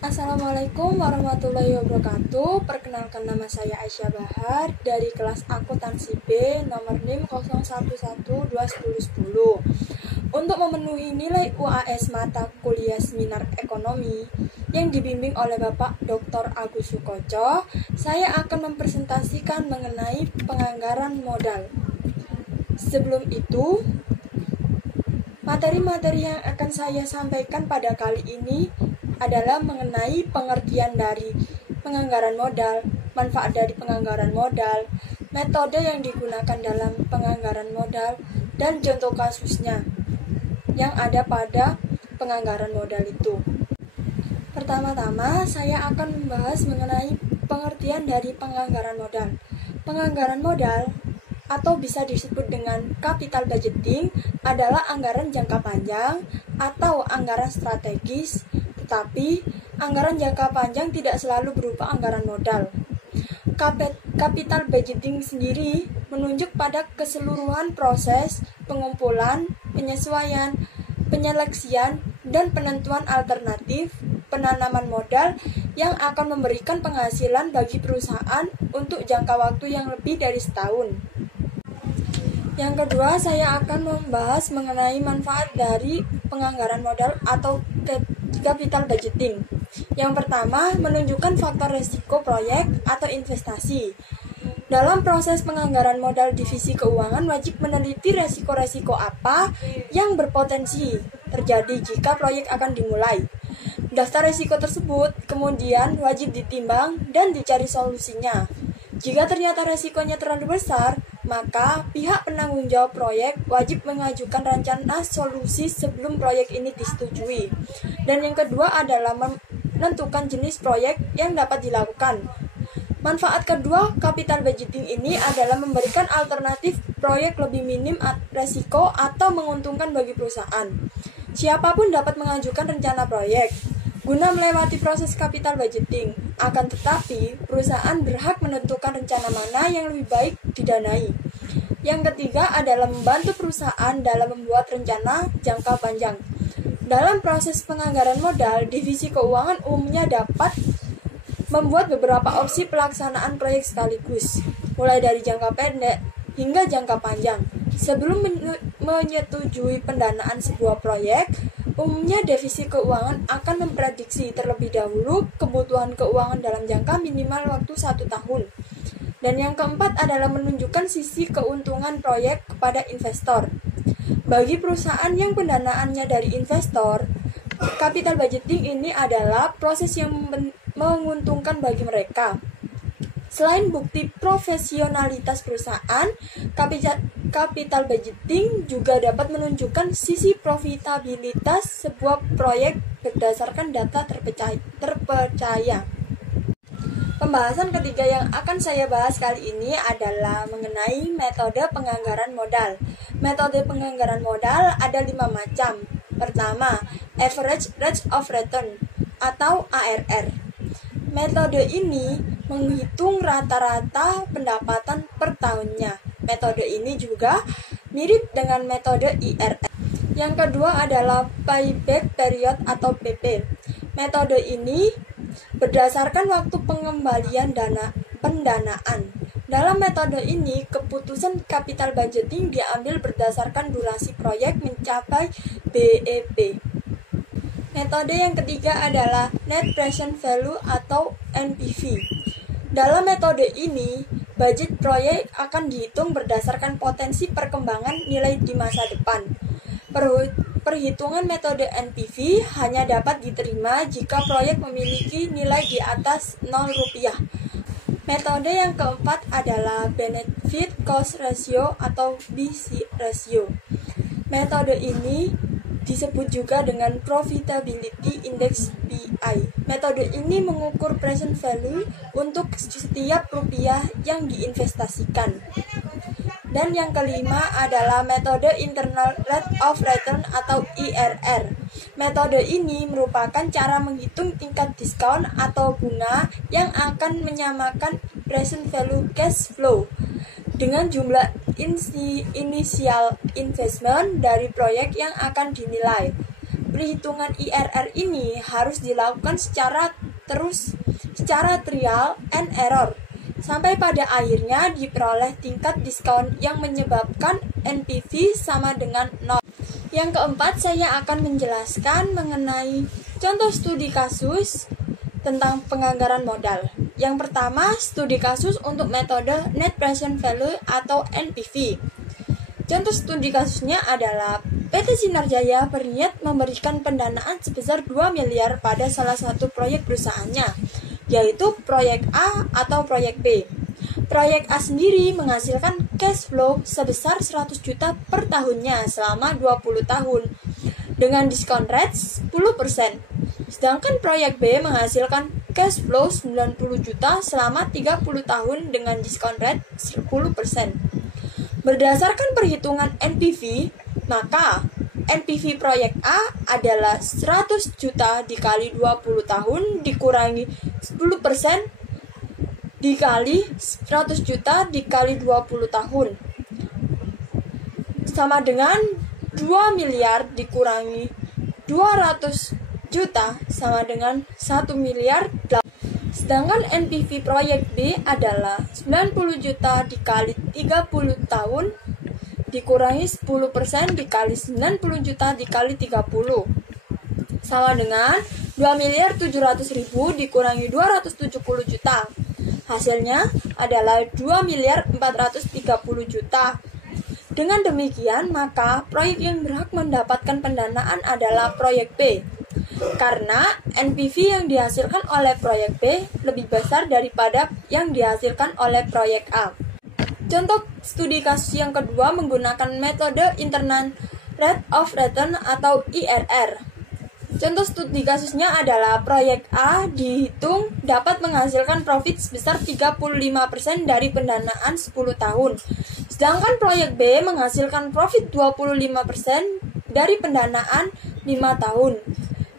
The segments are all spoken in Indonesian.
Assalamualaikum warahmatullahi wabarakatuh. Perkenalkan, nama saya Aisyah Bahar dari kelas akuntansi B nomor NIM 01121010. Untuk memenuhi nilai UAS mata kuliah seminar ekonomi yang dibimbing oleh Bapak Dr. Agus Sukoco, saya akan mempresentasikan mengenai penganggaran modal. Sebelum itu, materi-materi yang akan saya sampaikan pada kali ini adalah mengenai pengertian dari penganggaran modal, manfaat dari penganggaran modal, metode yang digunakan dalam penganggaran modal, dan contoh kasusnya yang ada pada penganggaran modal itu. Pertama-tama, saya akan membahas mengenai pengertian dari penganggaran modal. Penganggaran modal atau bisa disebut dengan capital budgeting adalah anggaran jangka panjang atau anggaran strategis, tetapi anggaran jangka panjang tidak selalu berupa anggaran modal. Capital budgeting sendiri menunjuk pada keseluruhan proses pengumpulan, penyesuaian, penyeleksian, dan penentuan alternatif penanaman modal yang akan memberikan penghasilan bagi perusahaan untuk jangka waktu yang lebih dari setahun. Yang kedua, saya akan membahas mengenai manfaat dari penganggaran modal atau capital budgeting. Yang pertama, menunjukkan faktor risiko proyek atau investasi. Dalam proses penganggaran modal divisi keuangan wajib meneliti risiko-risiko apa yang berpotensi terjadi jika proyek akan dimulai. Daftar risiko tersebut kemudian wajib ditimbang dan dicari solusinya. Jika ternyata risikonya terlalu besar, maka pihak penanggung jawab proyek wajib mengajukan rencana solusi sebelum proyek ini disetujui. Dan yang kedua adalah menentukan jenis proyek yang dapat dilakukan. Manfaat kedua capital budgeting ini adalah memberikan alternatif proyek lebih minim risiko atau menguntungkan bagi perusahaan. Siapapun dapat mengajukan rencana proyek guna melewati proses capital budgeting. Akan tetapi, perusahaan berhak menentukan rencana mana yang lebih baik didanai. Yang ketiga adalah membantu perusahaan dalam membuat rencana jangka panjang. Dalam proses penganggaran modal, divisi keuangan umumnya dapat membuat beberapa opsi pelaksanaan proyek sekaligus, mulai dari jangka pendek hingga jangka panjang. Sebelum menyetujui pendanaan sebuah proyek, umumnya divisi keuangan akan memprediksi terlebih dahulu kebutuhan keuangan dalam jangka minimal waktu 1 tahun. Dan yang keempat adalah menunjukkan sisi keuntungan proyek kepada investor. Bagi perusahaan yang pendanaannya dari investor, capital budgeting ini adalah proses yang menguntungkan bagi mereka. Selain bukti profesionalitas perusahaan, capital budgeting juga dapat menunjukkan sisi profitabilitas sebuah proyek berdasarkan data terpercaya. Pembahasan ketiga yang akan saya bahas kali ini adalah mengenai metode penganggaran modal. Metode penganggaran modal ada 5 macam. Pertama, Average Rate of Return atau ARR. Metode ini menghitung rata-rata pendapatan per tahunnya. Metode ini juga mirip dengan metode IRR. Yang kedua adalah Payback Period atau PP. Metode ini berdasarkan waktu pengembalian pendanaan. Dalam metode ini, keputusan capital budgeting diambil berdasarkan durasi proyek mencapai BEP. Metode yang ketiga adalah Net Present Value atau NPV. Dalam metode ini, budget proyek akan dihitung berdasarkan potensi perkembangan nilai di masa depan. Perhitungan metode NPV hanya dapat diterima jika proyek memiliki nilai di atas Rp0. Metode yang keempat adalah Benefit Cost Ratio atau BC Ratio. Metode ini disebut juga dengan Profitability Index PI. Metode ini mengukur present value untuk setiap rupiah yang diinvestasikan. Dan yang kelima adalah metode Internal Rate of Return atau IRR. Metode ini merupakan cara menghitung tingkat diskon atau bunga yang akan menyamakan present value cash flow dengan jumlah initial investment dari proyek yang akan dinilai. perhitungan IRR ini harus dilakukan secara trial and error, sampai pada akhirnya diperoleh tingkat diskon yang menyebabkan NPV sama dengan 0. Yang keempat, saya akan menjelaskan mengenai contoh studi kasus tentang penganggaran modal. Yang pertama, studi kasus untuk metode Net Present Value atau NPV. Contoh studi kasusnya adalah PT Sinar Jaya berniat memberikan pendanaan sebesar 2 miliar pada salah satu proyek perusahaannya, yaitu proyek A atau proyek B. Proyek A sendiri menghasilkan cash flow sebesar 100 juta per tahunnya selama 20 tahun dengan diskon rate 10%. Sedangkan proyek B menghasilkan cash flow 90 juta selama 30 tahun dengan diskon rate 10%. Berdasarkan perhitungan NPV, maka NPV proyek A adalah 100 juta dikali 20 tahun dikurangi 10% dikali 100 juta dikali 20 tahun sama dengan 2 miliar dikurangi 200 juta sama dengan 1 miliar. Sedangkan NPV proyek B adalah 90 juta dikali 30 tahun dikurangi 10% dikali 90 juta dikali 30 sama dengan 2 miliar 700 ribu dikurangi 270 juta. Hasilnya adalah 2 miliar 430 juta. Dengan demikian, maka proyek yang berhak mendapatkan pendanaan adalah proyek B, karena NPV yang dihasilkan oleh proyek B lebih besar daripada yang dihasilkan oleh proyek A. Contoh studi kasus yang kedua menggunakan metode Internal Rate of Return atau IRR. Contoh studi kasusnya adalah proyek A dihitung dapat menghasilkan profit sebesar 35% dari pendanaan 10 tahun. Sedangkan proyek B menghasilkan profit 25% dari pendanaan 5 tahun.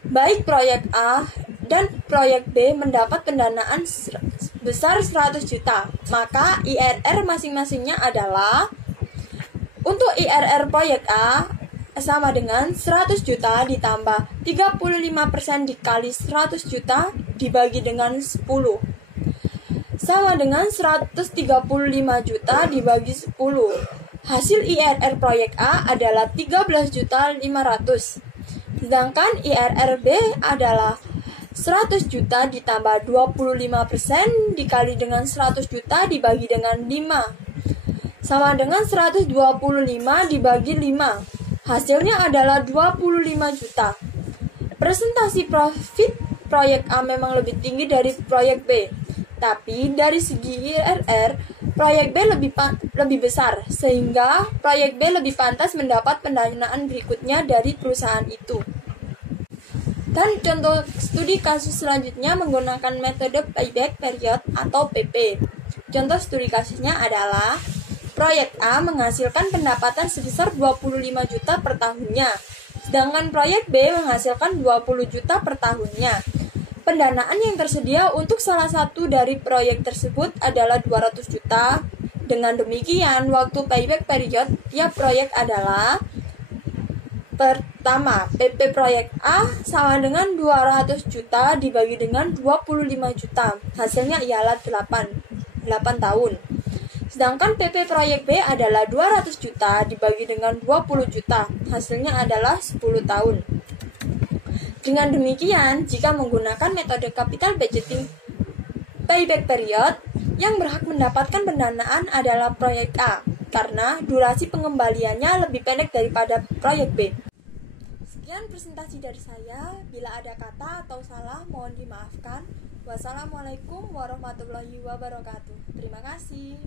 Baik proyek A dan proyek B mendapat pendanaan sebesar 100 juta, maka IRR masing-masingnya adalah untuk IRR proyek A sama dengan 100 juta ditambah 35% dikali 100 juta dibagi dengan 10 sama dengan 135 juta dibagi 10. Hasil IRR proyek A adalah 13.500. Sedangkan IRR B adalah 100 juta ditambah 25% dikali dengan 100 juta dibagi dengan 5 sama dengan 125 dibagi 5. Hasilnya adalah 25 juta. Presentasi profit proyek A memang lebih tinggi dari proyek B, tapi dari segi IRR proyek B lebih besar, sehingga proyek B lebih pantas mendapat pendanaan berikutnya dari perusahaan itu. Dan contoh studi kasus selanjutnya menggunakan metode payback period atau PP. Contoh studi kasusnya adalah proyek A menghasilkan pendapatan sebesar 25 juta per tahunnya, sedangkan proyek B menghasilkan 20 juta per tahunnya. Pendanaan yang tersedia untuk salah satu dari proyek tersebut adalah 200 juta. Dengan demikian, waktu payback period tiap proyek adalah: pertama, PP proyek A sama dengan 200 juta dibagi dengan 25 juta. Hasilnya ialah 8 tahun. Sedangkan PP proyek B adalah 200 juta dibagi dengan 20 juta. Hasilnya adalah 10 tahun. Dengan demikian, jika menggunakan metode capital budgeting payback period, yang berhak mendapatkan pendanaan adalah proyek A, karena durasi pengembaliannya lebih pendek daripada proyek B. Sekian presentasi dari saya. Bila ada kata atau salah, mohon dimaafkan. Wassalamualaikum warahmatullahi wabarakatuh. Terima kasih.